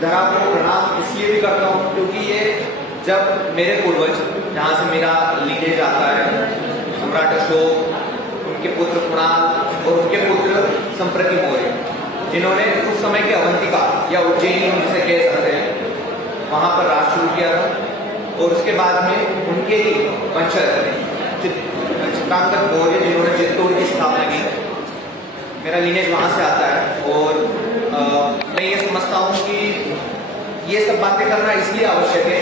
धरा को प्रणाम इसलिए भी करता हूँ क्योंकि ये जब मेरे पूर्वज, जहाँ से मेरा लीनेज आता है, सम्राट अशोक, उनके पुत्र कुणाल और उनके पुत्र संप्रति मौर्य, जिन्होंने उस समय के अवंतिका या उज्जैनी हम जिसे कह सकते हैं, वहाँ पर राज शुरू किया था। और उसके बाद में उनके ही वंशज चित्रांगद मौर्य, जिन्होंने चित्तौड़ की स्थापना की, मेरा लीनेज वहाँ से आता है। और मैं ये समझता हूँ कि ये सब बातें करना इसलिए आवश्यक है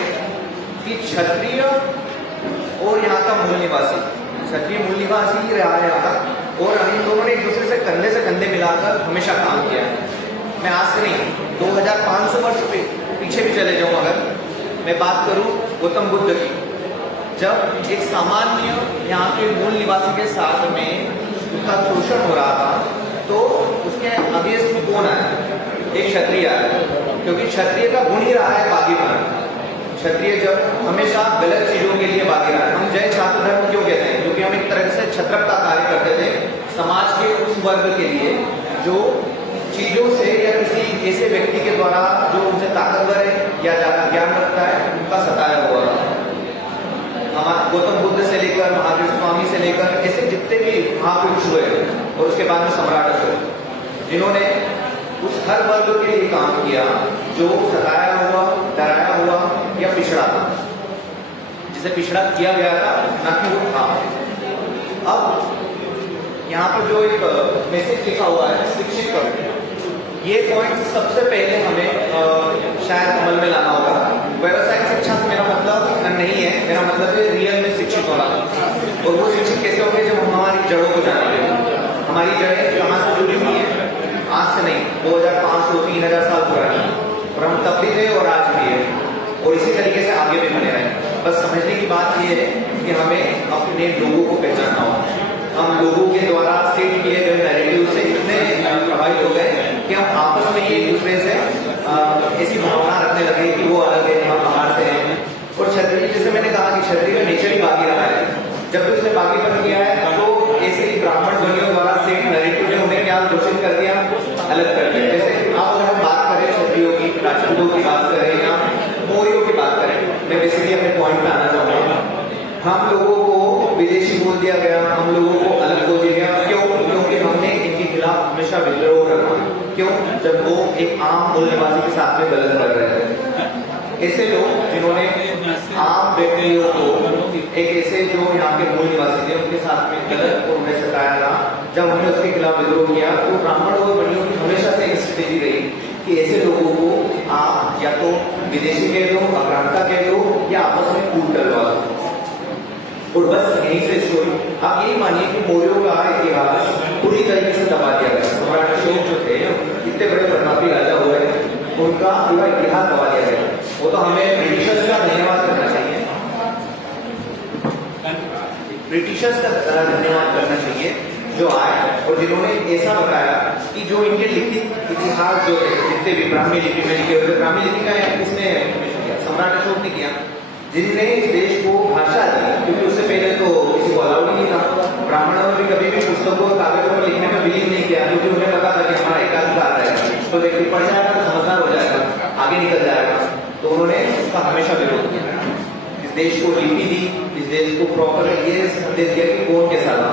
कि क्षत्रिय और यहाँ का मूल निवासी, क्षत्रिय मूल निवासी ही रहा है यहाँ का, और इन दोनों ने एक दूसरे से कंधे मिलाकर हमेशा काम किया है। मैं आज से नहीं, 2500 वर्ष पीछे भी चले जाऊँ, अगर मैं बात करूँ गौतम बुद्ध की, जब एक सामान्य यहाँ के मूल निवासी के साथ में उसका शोषण हो रहा था, तो उसके अगेंस्ट में कौन आया? एक क्षत्रिय आया, क्योंकि क्षत्रिय का गुण ही रहा है बागी बनना। क्षत्रिय जब हमेशा गलत चीजों के लिए बागी रहा है। हम जय छात्र धर्म क्यों कहते हैं? क्योंकि हम एक तरह से छत्रप का कार्य करते थे समाज के उस वर्ग के लिए जो चीजों से या किसी ऐसे व्यक्ति के द्वारा जो उनसे ताकतवर है या ज्यादा ज्ञान रखता है, उनका सताया हुआ था। हमारे गौतम बुद्ध से लेकर महावीर स्वामी से लेकर ऐसे जितने भी महापुरुष हुए, और उसके बाद में सम्राट अशोक, जिन्होंने उस हर वर्ग के लिए काम किया जो सताया हुआ, डराया हुआ या पिछड़ा था, जिसे पिछड़ा किया गया था, ना कि वो था। अब यहाँ पर जो एक मैसेज लिखा हुआ है, शिक्षित करो, ये पॉइंट सबसे पहले हमें शायद अमल में लाना होगा। व्यावसायिक शिक्षा से मेरा मतलब नहीं है, मेरा मतलब है रियल में शिक्षित होना। और वो शिक्षित कैसे होंगे? जब हम हमारी जड़ों को जानेंगे। हमारी जड़ें कहाँ से जुड़ी हुई है? आज से नहीं, 2500-3000 साल पुरानी, और हम तब भी थे और आज भी है, और इसी तरीके से आगे भी बने रहें। बस समझने की बात यह है कि हमें अपने लोगों को पहचानना होगा। हम लोगों के द्वारा सेट किए गए नैरेटिव से इतने प्रभावित हो गए कि हम आपस में एक दूसरे से ऐसी भावना रखने लगे कि वो अलग है, हम बाहर से हैं। और क्षत्रिय, जैसे मैंने कहा कि क्षत्रिय का नेचर ही बागी रहा है, जब भी उसने बागीपन किया है तो ऐसे ही ब्राह्मण ध्वनियों द्वारा सेट नैरेटिव ने उन्हें क्या घोषित कर दिया, अलग कर दिया। जैसे आप अगर हम बात करें क्षत्रियों की, राजपूतों की बात करें या मौर्यों की बात करें, मैं बेसिकली अपने पॉइंट पे आना चाहूँगा। हम लोगों को विदेशी बोल दिया गया, हम लोगों को अलग बोल दिया गया। क्यों? क्योंकि हमने इनके खिलाफ हमेशा विद्रोह रखा। क्यों? जब वो एक आम मूल निवासी के साथ में गलत कर रहे थे। ऐसे लोग जिन्होंने आम व्यक्तियों को, एक ऐसे जो यहाँ के मूल निवासी थे, उनके साथ में गलत और उन्हें सताया था, जब हमने उसके खिलाफ विद्रोह किया, तो ब्राह्मण और बनियों की हमेशा से एक स्ट्रेटेजी रही कि ऐसे लोगों को आप या तो विदेशी कह दो, अक्रांता कह दो, या आपस में कूट डलवा दो। और बस यहीं से स्टोरी। आप यही मानिए कि मौर्यों का इतिहास पूरी तरीके से दबा दिया गया। सम्राट अशोक जो थे, इतने बड़े प्रतापी राजा हुए, उनका पूरा इतिहास दबा दिया गया। वो तो हमें ब्रिटिशर्स का धन्यवाद करना चाहिए, ब्रिटिशर्स का धन्यवाद करना चाहिए जो आए और जिन्होंने ऐसा बताया कि जो इनके लिखित इतिहास जो थे, जितने भी ब्राह्मी लिपि में लिखे हुए, ब्राह्मी लिपि का किसने किया? सम्राट अशोक ने किया, जिनने इस देश को भाषा दी, क्योंकि उससे पहले तो किसी को अलाउड ही नहीं था। ब्राह्मणों ने भी कभी भी पुस्तकों और कागजों पर लिखने में बिलीव नहीं किया, क्योंकि उन्हें पता था कि हमारा एकाधिकार रहेगा, तो व्यक्ति पढ़ जाएगा तो समझदार हो जाएगा, आगे निकल जाएगा। तो उन्होंने उसका हमेशा विरोध किया। इस देश को लिपि दी, इस देश को प्रॉपर ये संदेश दिया कि कौन कैसा था।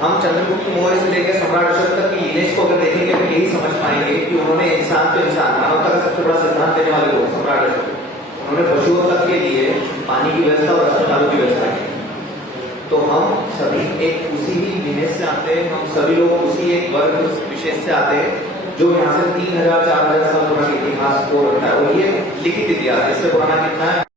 हम चंद्रगुप्त मौर्य से लेकर सम्राट अशोक तक की लीनेज को अगर देखेंगे तो यही समझ पाएंगे कि उन्होंने इंसान तो इंसान, मानवता का सबसे बड़ा सिद्धांत देने वाले लोग सम्राट अशोक। उन्होंने पशुओं तक के लिए पानी की व्यवस्था और अस्पतालों की व्यवस्था की। तो हम सभी एक उसी ही लीनेज से आते हैं, हम सभी लोग उसी एक वर्ग विशेष से आते हैं जो यहाँ से 3000-4000 साल पुराने इतिहास को रखता है। और ये लिखित इतिहास, इससे पुराना कितना है?